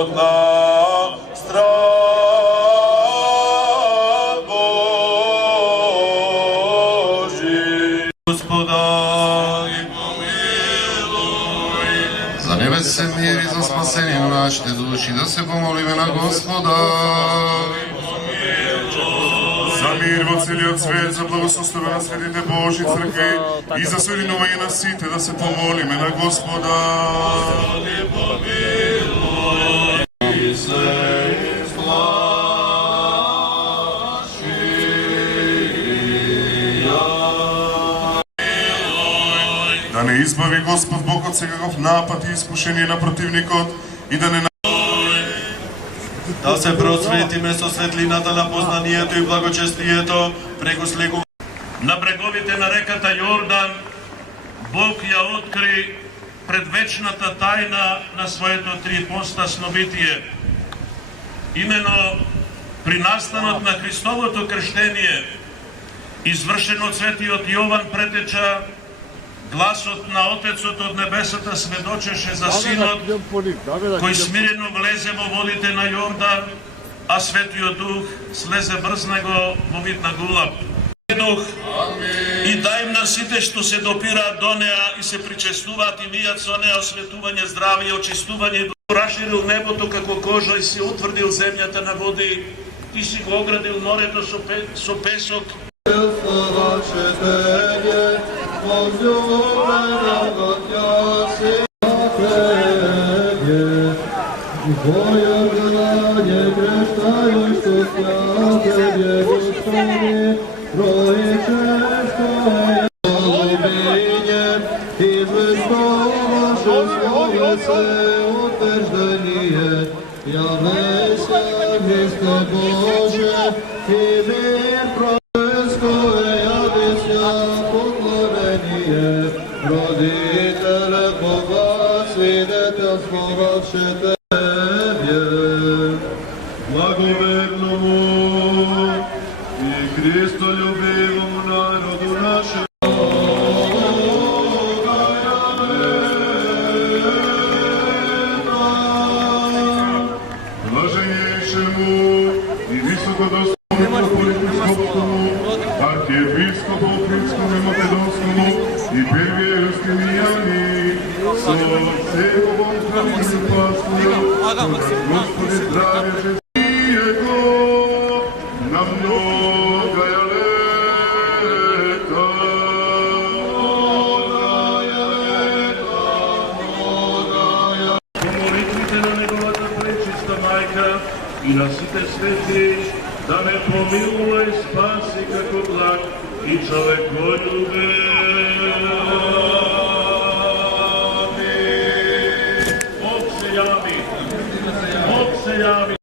Господа, страх Божий. Господа, и помилуй. За небесен мир и за спасение на нашите души, да се помолиме на Господа. За мир во целиот свет, за благосостојба на светите Божји цркви и за соединување на сите, да се помолиме на Господа. Да не избави Господ Бог од секаков напад и искушение на противникот и да не Да се просветиме со светлината на познанието и благочестието преку слегување. На бреговите на реката Јордан Бог ја откри предвечната тајна на своето триипостасно битие. Имено при настанот на Христовото крштение, извршено од светиот Јован, претеча гласот на Отецот од небесата, сведочеше за Синот, кој смирено влезе во водите на Јордан, а Светиот Дух слезе брз него во вид на гулаб. Дух, и дај им на сите што се допираат до неа и се причестуваат и мијат со неа осветување, здравје и очистување. Раширил небото како кожа и си утврдил земјата на води, ти си го оградил морето со песок. Благоверному и Христолюбивому народу нашему. Блаженнейшему и високодостойному архиепископу Крымскому и Македонскому и первоевскимияни со всеобом христианству, Господи здравия же Его на многое лето. По молитвите на Неговата пречиста Мајка и на сите свети, да ме помилува и спаси како благ и човеколюбив. Бог се јави. Бог се јави.